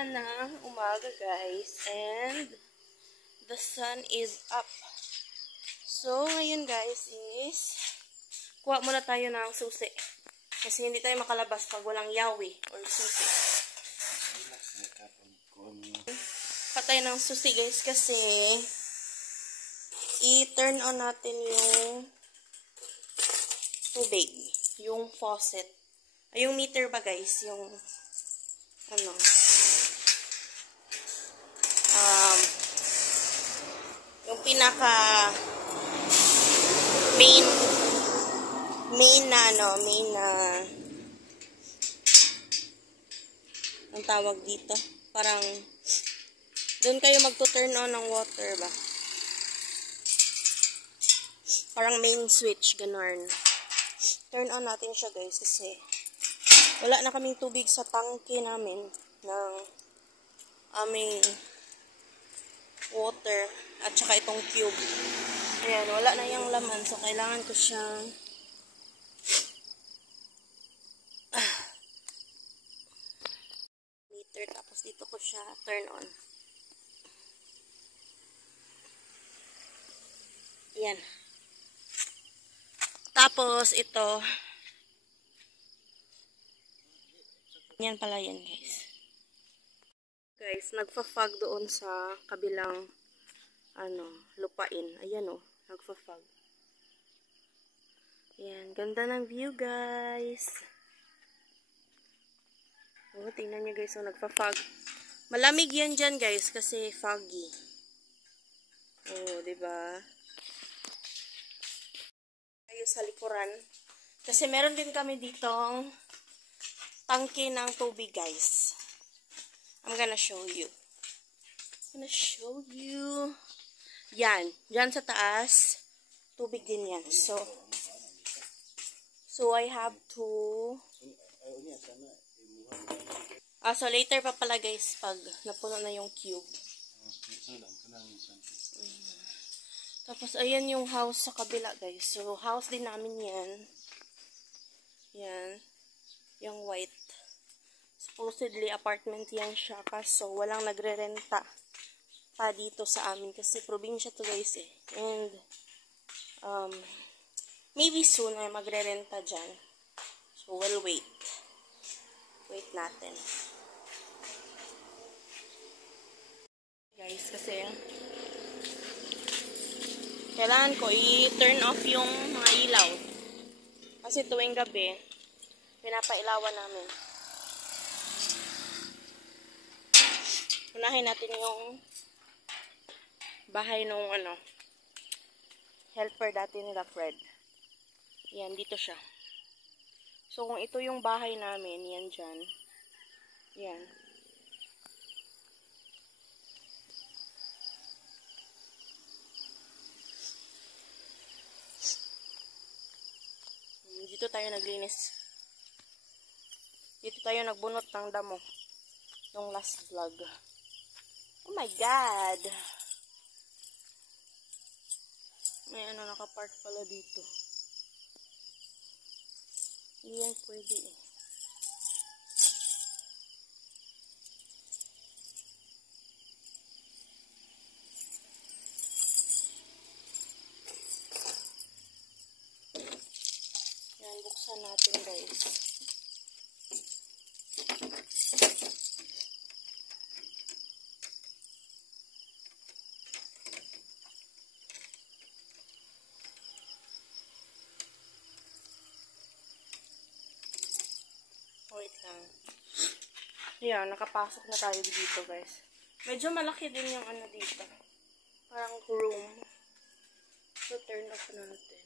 na ng umaga guys and the sun is up. So ngayon guys is kuha muna tayo ng susi. Kasi hindi tayo makalabas pag walang yawi or susi. Patay ng susi guys kasi i-turn on natin yung tubig. Yung faucet. Ay, yung meter ba guys? Yung ano? Yung pinaka main na ang tawag dito. Parang doon kayo magto-turn on ng water ba? Parang main switch, ganun. Turn on natin siya guys kasi wala na kaming tubig sa tangke namin ng aming water at saka itong cube. Ayan, wala na yung laman so kailangan ko siyang meter tapos dito ko siya turn on. Ayan. Tapos ito yan pala yan guys. Guys, nagfa-fog doon sa kabilang lupain. Ayan oh, nagfa-fog. Ayan, ganda ng view guys. Oh, tingnan niyo guys, oh, nagfa-fog. Malamig yan dyan guys kasi foggy. Oh, 'di ba? Tayo sa likuran. Kasi meron din kami ditong tangke ng tubig guys. I'm gonna show you. Yan. Diyan sa taas, tubig din yan. So I have to so later pa pala guys pag napuno na yung cube. Tapos ayan yung house sa kabila guys. So house din namin yan. Yan. Yung white. Supposedly apartment yan siya kaso walang nagre-renta pa dito sa amin kasi probinsya to guys eh. And maybe soon ay magre-renta dyan. So we'll wait. Wait natin. Guys kasi kailangan ko i-turn off yung mga ilaw. Kasi tuwing gabi pinapailawan namin. Unahin natin yung bahay nung helper dati nila Fred. Yan, dito siya. So, kung ito yung bahay namin, yan dyan. Yan. Dito tayo naglinis. Dito tayo nagbunot ng damo. Yung last vlog. Oh my God! May nakapark pala dito. Hindi yan pwede eh. Yan, buksan natin guys. Wait lang. Ayan, nakapasok na tayo dito guys. Medyo malaki din yung dito. Parang room. So, turn off natin.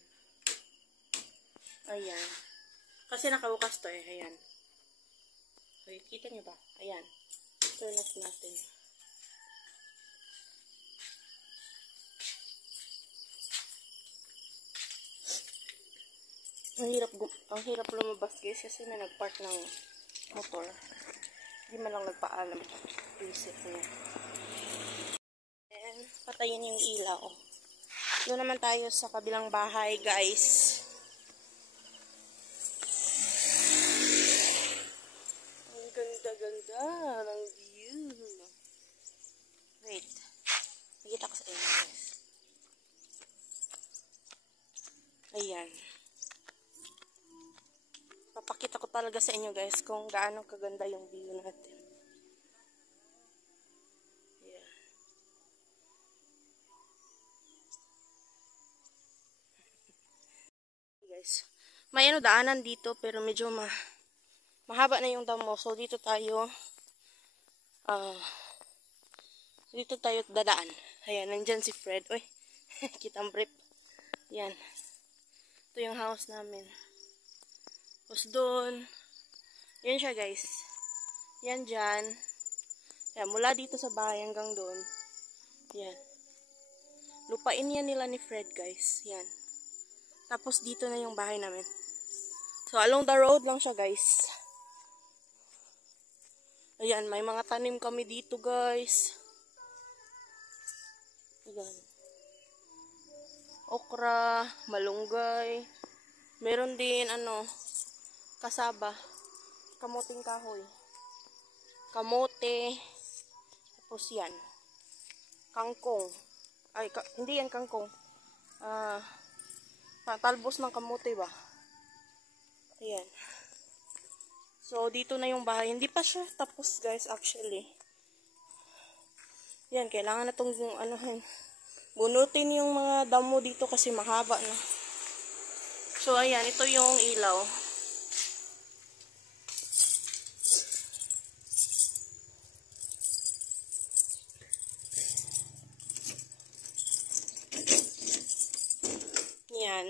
Ayan. Kasi nakabukas to eh. Ayan. Wait, kita niyo ba? Ayan. Turn off natin. Ang hirap lumabas guys kasi may nagpark ng motor. Hindi man lang nagpaalam. Visit niya. And patayin yung ilaw. Doon naman tayo sa kabilang bahay guys. Ang ganda-ganda ng view. talaga sa inyo guys kung gaano kaganda yung view natin. Yeah. Guys, may daanan dito pero medyo mahaba na yung damo. So dito tayo dadaan. Ayan, nandyan si Fred. Uy, kitang brief. Yan. Ito yung house namin. Tapos doon, yan siya guys. Yan dyan. Yan, mula dito sa bahay hanggang doon. Yan. Lupain yan nila ni Fred guys. Yan. Tapos dito na yung bahay namin. So along the road lang siya guys. Ayan, may mga tanim kami dito guys. Ayan. Okra, malunggay. Meron din kasaba, kamuting kahoy, kamote, tapos yan, kangkong, hindi yan kangkong, talbos ng kamote ba, ayan. So dito na yung bahay, hindi pa siya tapos guys actually, yan, kailangan na itong bunutin yung mga damo dito kasi mahaba na. So ayan, ito yung ilaw. Yan.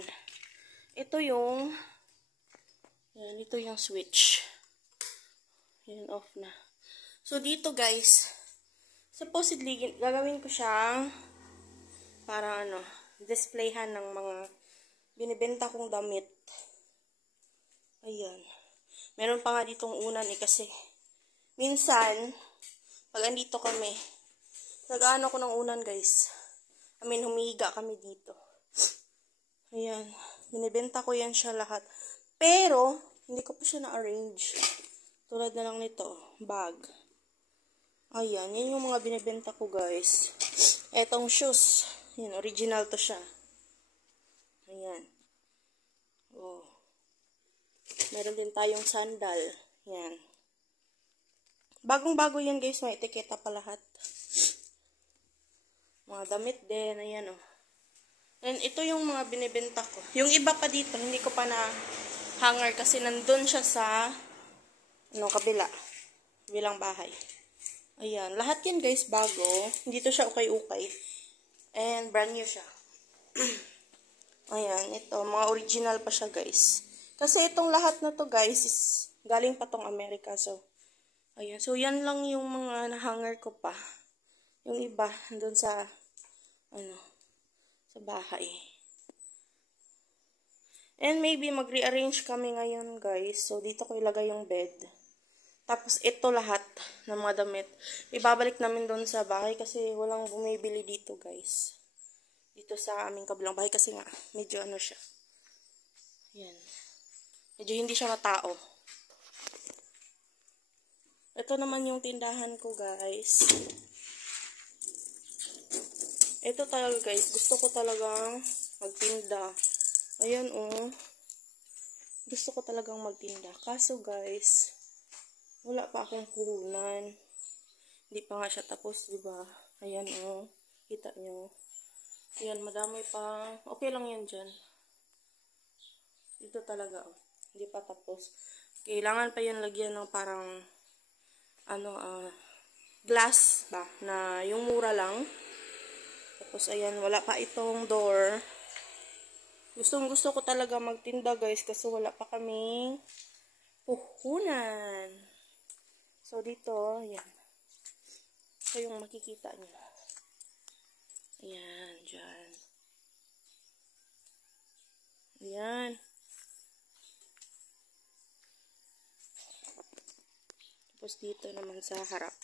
Ito yung switch. Yan, off na. So dito guys, supposedly gagawin ko siyang para displayhan ng mga binibenta kong damit. Ayan. Meron pa nga ditong unan kasi minsan pag andito kami, nag-ano ko ng unan guys. Humihiga kami dito. Ayan. Binibenta ko yan siya lahat. Pero, hindi ko pa siya na-arrange. Tulad na lang nito. Bag. Ayan. Yan yung mga binibenta ko guys. Etong shoes. Yan. Original to siya. Ayan. Oh. Meron din tayong sandal. Yan. Bagong-bago yan guys. May etiketa pa lahat. Mga damit din. Ayan oh. And ito yung mga binibenta ko. Yung iba pa dito, hindi ko pa na hanger kasi nandun siya sa kabila. Kabilang bahay. Ayan. Lahat yan guys bago. Hindi to siya ukay-ukay. And brand new siya. Ayan. Ito. Mga original pa siya guys. Kasi itong lahat na to guys is galing pa tong Amerika. So, ayan. So, yan lang yung mga na-hanger ko pa. Yung iba, nandun sa sa bahay. And maybe mag-rearrange kami ngayon guys. So dito ko ilagay yung bed. Tapos ito lahat ng mga damit. Ibabalik namin doon sa bahay kasi walang bumibili dito guys. Dito sa aming kabilang bahay kasi nga medyo siya. Yan. Medyo hindi siya matao. Ito naman yung tindahan ko guys. Ito talaga guys, gusto ko talagang magtinda. Ayan oh. Gusto ko talagang magtinda. Kaso guys, wala pa akong puhunan. Hindi pa nga siya tapos, di ba? Ayan oh. Kita nyo. Ayan, madami pa. Okay lang yan dyan. Dito talaga oh. Hindi pa tapos. Kailangan pa yan lagyan ng parang glass ba? Na yung mura lang. Tapos, ayan, wala pa itong door. Gusto ko talaga magtinda, guys, kasi wala pa kaming puhunan. So, dito, ayan. Ito yung makikita nyo. Ayan, dyan. Ayan. Tapos, dito naman sa harap.